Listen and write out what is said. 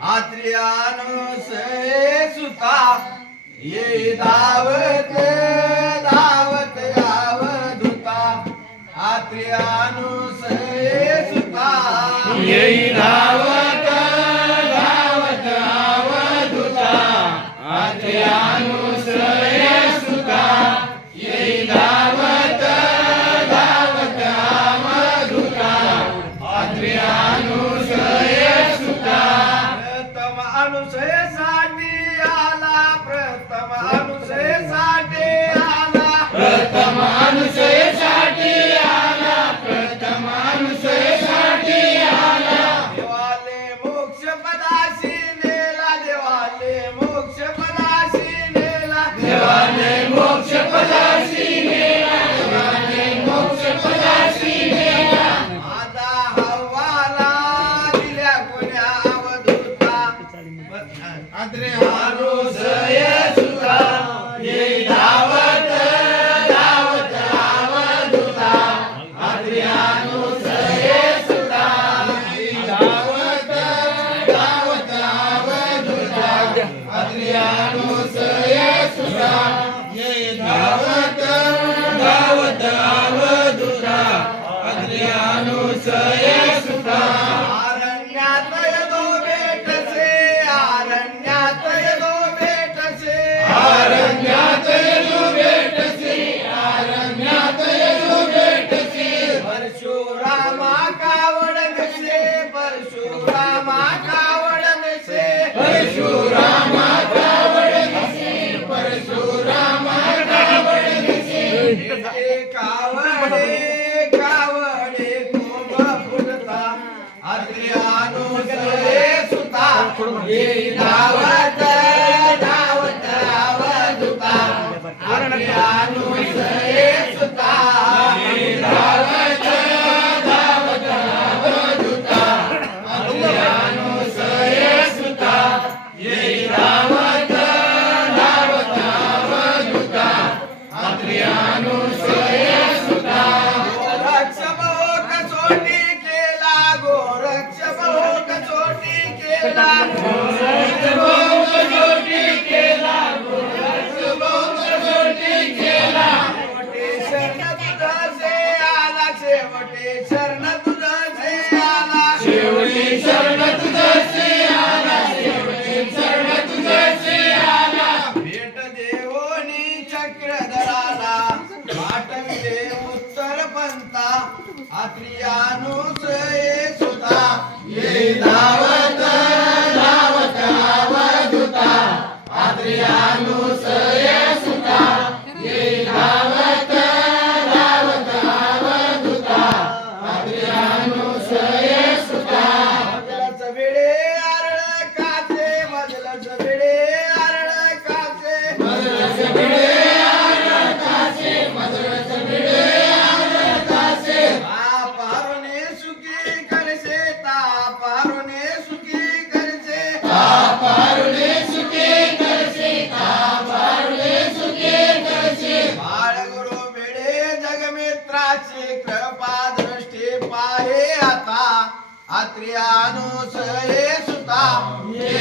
आत्रियानुसये सुता ये धावत धावत अवधूता आत्रियानुसये सुता ये धावत धावत अवधूता आत्रियानुसये सुता ये धावत धावत अवधूता आत्रियानुसये सुता प्रथम अनुसयेसाठी आला प्रथम अनुसयेसाठी आला प्रथम अनुसयेसाठी आला प्रथम अनुसयेसाठी आला देवाले मोक्ष पदाशी नेला देवाले मोक्ष पदाशी नेला देवाने मोक्ष पदाशी नेला देवाने मोक्ष पदाशी नेला आता हवाला दिल्या कोण्या अवधूता आत्रियानुसये सुता ये धावत धावत अवधूता आत्रियानुसये सुता ये धावत धावत अवधूता आत्रियानुसये सुता ये धावत धावत अवधूता आत्रियानुसये सुता अरण्यात यदो भेटसे अरण्यात यदो भेटसे अरण्यात यदु भेटसी अरण्यात यदु भेटसी परशुरामा कावड मिसे परशुरामा कावड मिसे परशुरामा कावड दिसे परशुरामा कावड दिसे कावडे कावडे कोंब फुटता आत्रियानुसये सुता ये धावत धावत अवधूता आत्रियानुसये सुता ये धावत धावत अवधूता आत्रियानुसये सुता ये धावत धावत अवधूता आत्रियानुसये सुता गोरक्ष बहु कसोटी केला गोरक्ष बहु कसोटी केला गोरक्षबहुकसोटी केला गोरक्षबहुकसोटी केला शेवटे शरण तुझसे आला शेवटे शरण तुझसे आला शेवटी शरण तुझसे आला शेवटी शरण तुझसे आला भेट देवोनी चक्रधराला पाठविले उत्तर पंथा आत्रियानुसये सुता ये धावत धावत अवधूता आत्रियानुसये सुता ये धावत धावत अवधूता आत्रियानुसये सुता मजलच वेळे आरळ काचे मजलच वेळे आरळ काचे मजरस भिडे आरकासे मजरस भिडे आरकासे पारुने सुखी करसे पारुने सुखी करसे पारुले सुखे करसे पारुले सुखे करसे बाळ गुरु भिडे जगमित्राची कृपा दृष्टी पाहे आता आत्रियानुसये सुता ये